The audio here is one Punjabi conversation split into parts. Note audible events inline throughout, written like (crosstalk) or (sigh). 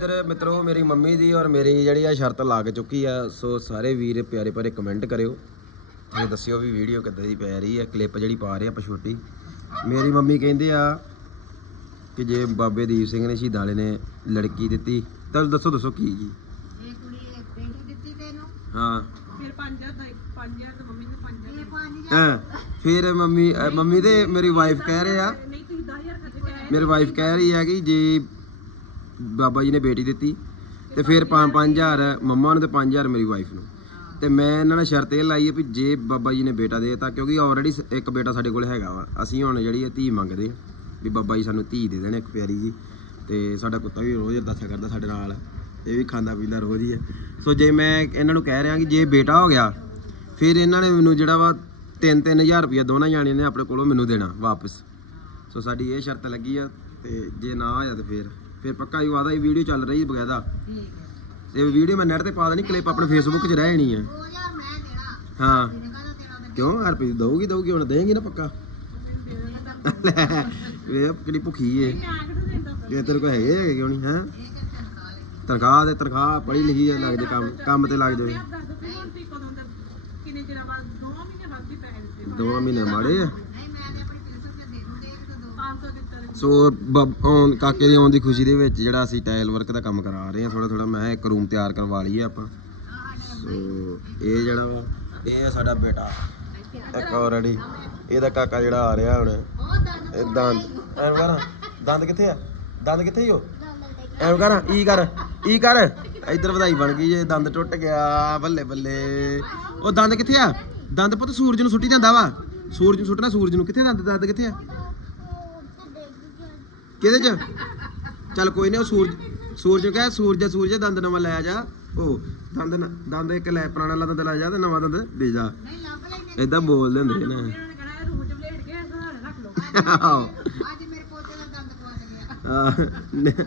ਇਧਰ ਮਿੱਤਰੋ ਮੇਰੀ ਮੰਮੀ ਦੀ ਔਰ ਮੇਰੀ ਜਿਹੜੀ ਆ ਸ਼ਰਤ ਲੱਗ ਚੁੱਕੀ ਆ ਸੋ ਸਾਰੇ ਵੀਰ ਪਿਆਰੇ ਪਿਆਰੇ ਕਮੈਂਟ ਕਰਿਓ। ਤੇ ਦੱਸਿਓ ਵੀ ਵੀਡੀਓ ਕਿੱਦਾਂ ਦੀ ਪੈ ਰਹੀ ਆ ਕਲਿੱਪ ਜਿਹੜੀ ਪਾ ਰਹੇ ਆਪਾਂ ਛੋਟੀ ਮੇਰੀ ਮੰਮੀ ਕਹਿੰਦੇ ਆ ਕਿ ਜੇ ਬਾਬੇ ਦੀਪ ਸਿੰਘ ਨੇ ਸ਼ਹੀਦਾਂ ਵਾਲੇ ਨੇ ਲੜਕੀ ਦਿੱਤੀ ਤਾਂ ਦੱਸੋ ਦੱਸੋ ਕੀ ਜੀ? ਇਹ ਕੁੜੀ ਇਹ ਬੇਟੀ ਦਿੱਤੀ ਤੈਨੂੰ ਹਾਂ। ਫਿਰ 5000 ਦਾ 5000 ਤਾਂ ਮੰਮੀ ਨੇ 5000 ਇਹ ਪੰਜ ਹਾਂ ਫਿਰ ਮੰਮੀ ਅ, ਮੰਮੀ ਤੇ ਮੇਰੀ ਵਾਈਫ ਕਹਿ ਰਹੇ ਆ ਨਹੀਂ ਤੁਸੀਂ 10000 ਖਰਚ ਕੇ ਆਏ ਮੇਰੀ ਵਾਈਫ ਕਹਿ ਰਹੀ ਹੈ ਕਿ ਜੇ ਬਾਬਾ ਜੀ ਨੇ ਬੇਟੀ ਦਿੱਤੀ ਤੇ ਫਿਰ 5-5000 ਮੰਮਾ ਨੂੰ ਤੇ 5000 ਮੇਰੀ ਵਾਈਫ ਨੂੰ। ਤੇ ਮੈਂ ਇਹਨਾਂ ਨੇ ਸ਼ਰਤ ਇਹ ਲਾਈ ਹੈ ਵੀ ਜੇ ਬਾਬਾ ਜੀ ਨੇ ਬੇਟਾ ਦੇਤਾ, ਕਿਉਂਕਿ ਆਲਰੇਡੀ ਇੱਕ ਬੇਟਾ ਸਾਡੇ ਕੋਲ ਹੈਗਾ ਵਾ। ਅਸੀਂ ਹੁਣ ਜਿਹੜੀ ਇਹ ਧੀ ਮੰਗਦੇ ਆ ਵੀ ਬਾਬਾ ਜੀ ਸਾਨੂੰ ਧੀ ਦੇ ਦੇਣ ਇੱਕ ਪਿਆਰੀ ਜੀ। ਤੇ ਸਾਡਾ ਕੁੱਤਾ ਵੀ ਰੋਜ਼ ਅਰਦਾਸਾਂ ਕਰਦਾ ਸਾਡੇ ਨਾਲ। ਇਹ ਵੀ ਖਾਂਦਾ ਪੀਂਦਾ ਰੋਜ਼ ਹੀ ਹੈ। ਸੋ ਜੇ ਮੈਂ ਇਹਨਾਂ ਨੂੰ ਕਹਿ ਰਿਹਾ ਕਿ ਜੇ ਬੇਟਾ ਹੋ ਗਿਆ, ਫਿਰ ਇਹਨਾਂ ਨੇ ਮੈਨੂੰ ਜਿਹੜਾ ਵਾ 3-3000 ਰੁਪਇਆ ਦੋਨਾਂ ਜਾਣਿਆਂ ਨੇ ਆਪਣੇ ਕੋਲੋਂ ਮੈਨੂੰ ਦੇਣਾ ਵਾਪਸ। ਸੋ ਸਾਡੀ ਇਹ ਸ਼ਰਤ ਲੱਗੀ ਆ ਤੇ ਜੇ ਨਾ ਹੋਇਆ ਤੇ ਫਿਰ ਫਿਰ ਪੱਕਾ ਹੀ ਵਾਦਾ ਇਹ ਵੀਡੀਓ ਚੱਲ ਰਹੀ ਬਗੈਦਾ। ਠੀਕ ਹੈ। ਤੇ ਵੀਡੀਓ ਮੈਂ ਨੈਟ ਤੇ ਪਾ ਦੇਣੀ ਕਲਿੱਪ ਆਪਣੇ ਫੇਸਬੁੱਕ 'ਚ ਰਹਿ ਜਾਣੀ ਆ। 2000 ਮੈਂ ਦੇਣਾ। ਹਾਂ। ਕਿਉਂ? ਹਰਪ੍ਰੀਤ ਦਊਗੀ ਦਊਗੀ ਹੁਣ ਦੇਂਗੀ ਨਾ ਪੱਕਾ। ਵੇ ਕਿਹੜੀ ਭੁੱਖੀ ਏ। ਜੇ ਤੇਰੇ ਕੋਲ ਹੈਗੇ ਹੈਗੇ ਕਿਉਂ ਨਹੀਂ ਹੈ? ਤਨਖਾਹ ਤੇ ਤਨਖਾਹ ਪੜ੍ਹੀ ਲਿਖੀ ਆ ਲੱਗ ਜੇ ਕੰਮ ਕੰਮ ਤੇ ਲੱਗ ਜਾਵੇ। ਦੋ ਦਾ ਕਿੰਨੇ ਚਿਰ ਬਾਅਦ? 2 ਮਹੀਨੇ ਬਾਅਦ ਵੀ ਪੈਸੇ। ਦਿੱਤੇ ਦੋ ਮਹੀਨੇ ਮਾੜੇ ਆ। ਨਹੀਂ ਮੈਂ ਤੇ ਆਪਣੀ ਪੈਨਸ਼ਨ ਤੇ ਦੇ ਦੂੰਗੇ ਇੱਕ ਤੋਂ ਦੋ 500 ਦਿੱਤਾ ਰਹੇ। ਸੋ ਬ- ਆਉਣ ਕਾਕੇ ਦੀ ਆਉਣ ਦੀ ਖੁਸ਼ੀ ਦੇ ਵਿੱਚ ਜਿਹੜਾ ਅਸੀਂ ਟਾਇਲ ਵਰਕ ਦਾ ਕੰਮ ਕਰਾ ਰਹੇ ਹਾਂ ਥੋੜਾ ਥੋੜਾ ਮੈਂ ਕਿਹਾ ਇੱਕ ਰੂਮ ਤਿਆਰ ਕਰਵਾ ਲਈਏ ਆਪਾਂ। ਸੋ ਇਹ ਜਿਹੜਾ ਵਾ, ਇਹ ਆ ਸਾਡਾ ਬੇਟਾ। ਇੱਕ ਆਲਰੇਡੀ ਇਹਦਾ ਕਾਕਾ ਜਿਹੜਾ ਆ ਰਿਹਾ ਹੁਣ। ਇਹ ਦੰਦ। ਐਵੇਂ ਕਰ ਦੰਦ ਕਿੱਥੇ ਆ? ਦੰਦ ਕਿੱਥੇ ਹੀ ਉਹ? ਐਵੇਂ ਕਰ ਈ ਕਰ ਈ ਕਰ। ਇੱਧਰ ਵਧਾਈ ਬਣ ਗਈ ਜੇ, ਦੰਦ ਟੁੱਟ ਗਿਆ, ਬੱਲੇ ਬੱਲੇ। ਉਹ ਦੰਦ ਕਿੱਥੇ ਆ? ਦੰਦ ਪੁੱਤ ਸੂਰਜ ਨੂੰ ਸੁੱਟੀ ਜਾਂਦਾ ਵਾ। ਸੂਰਜ ਨੂੰ ਸੁੱਟਣਾ, ਸੂਰਜ ਨੂੰ ਕਿੱਥੇ ਦੰਦ ਦੰਦ ਕਿੱਥੇ ਆ? ਕਿਹਦੇ ਚ? ਚੱਲ ਕੋਈ ਨਹੀਂ ਉਹ ਸੂਰਜ ਸੂਰਜ ਨੂੰ ਕਹੇ ਸੂਰਜ ਸੂਰਜ ਦੰਦ ਨਵਾਂ ਲੈ ਜਾ। ਉਹ ਦੰਦ ਨ- ਦੰਦ ਇੱਕ ਲੈ ਪੁਰਾਣਾ ਲਾ ਦੰਦ ਲੈ ਜਾ ਤੇ ਨਵਾਂ ਦੰਦ ਦੇ ਜਾ। ਨਹੀਂ ਲੱਭ ਏਦਾਂ ਬੋਲਦੇ ਹੁੰਦੇ ਨੇ ਇਹਨਾਂ ਨੇ ਕਹਿਣਾ ਇਹ ਰੂਮ ਚ ਬਲੇਡ ਕੇ ਸਹਾਰੇ ਰੱਖ ਲਓ। (laughs) ਆਹੋ। ਅੱਜ ਮੇਰੇ ਪੋਤੇ ਦਾ ਦੰਦ ਪਵਾਟ ਗਿਆ।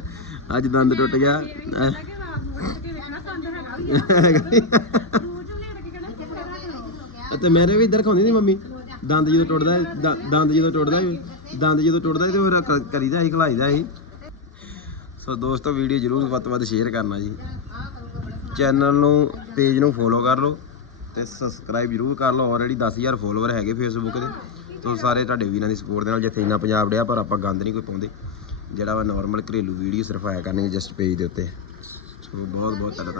ਆਹ, ਅੱਜ ਦੰਦ ਟੁੱਟ ਗਿਆ। ਇਹ ਕਹਿੰਦਾ ਕਿ ਰਾਤ ਨੂੰ ਉੱਠ ਕੇ ਵੇਖਣਾ ਸੰਦ ਹੈਗਾ ਵੀ ਆ। ਰੂਮ ਚ ਬਲੇਡ ਕੇ ਕਹਿਣਾ ਕਿੱਥੇ ਰੱਖ ਲਓ। ਤੇ ਮੇਰੇ ਵੀ ਇੱਧਰ ਖਾਉਂਦੀ ਸੀ ਮੰਮੀ। ਦੰਦ ਜਦੋਂ ਟੁੱਟਦਾ ਦ- ਦੰਦ ਜਦੋਂ ਟੁੱਟਦਾ ਸੀ, ਦੰਦ ਜਦੋਂ ਟੁੱਟਦਾ ਸੀ ਤੇ ਫਿਰ ਕ- ਕਰੀਦਾ ਸੀ ਖਲਾਈਦਾ ਸੀ। ਸੋ ਦੋਸਤੋ ਵੀਡੀਓ ਜਰੂਰ ਵੱਧ ਤੋਂ ਵੱਧ ਸ਼ੇਅਰ ਕਰਨਾ ਜੀ। ਚੈਨਲ ਨੂੰ ਪੇਜ ਨੂੰ ਫੋਲੋ ਕਰ ਲਓ ਤੇ ਸਬਸਕ੍ਰਾਈਬ ਜਰੂਰ ਕਰ ਲਓ। ਆਲਰੇਡੀ 10000 ਫੋਲੋਵਰ ਹੈਗੇ ਫੇਸਬੁੱਕ ਤੇ ਤੋਂ ਸਾਰੇ ਤੁਹਾਡੇ ਵੀਰਾਂ ਦੀ ਸਪੋਰਟ ਦੇ ਨਾਲ ਜਿੱਥੇ ਇੰਨਾ ਪੰਜਾਬ ਡਿਆ ਪਰ ਆਪਾਂ ਗੰਦ ਨਹੀਂ ਕੋਈ ਪਾਉਂਦੇ। ਜਿਹੜਾ ਵਾ ਨਾਰਮਲ ਘਰੇਲੂ ਵੀਡੀਓ ਸਿਰਫ ਆਇਆ ਕਰਨਗੇ ਜਸਟ ਪੇਜ ਦੇ ਉੱਤੇ। ਸੋ ਬਹੁਤ ਬਹੁਤ ਧੰਨਵਾਦ।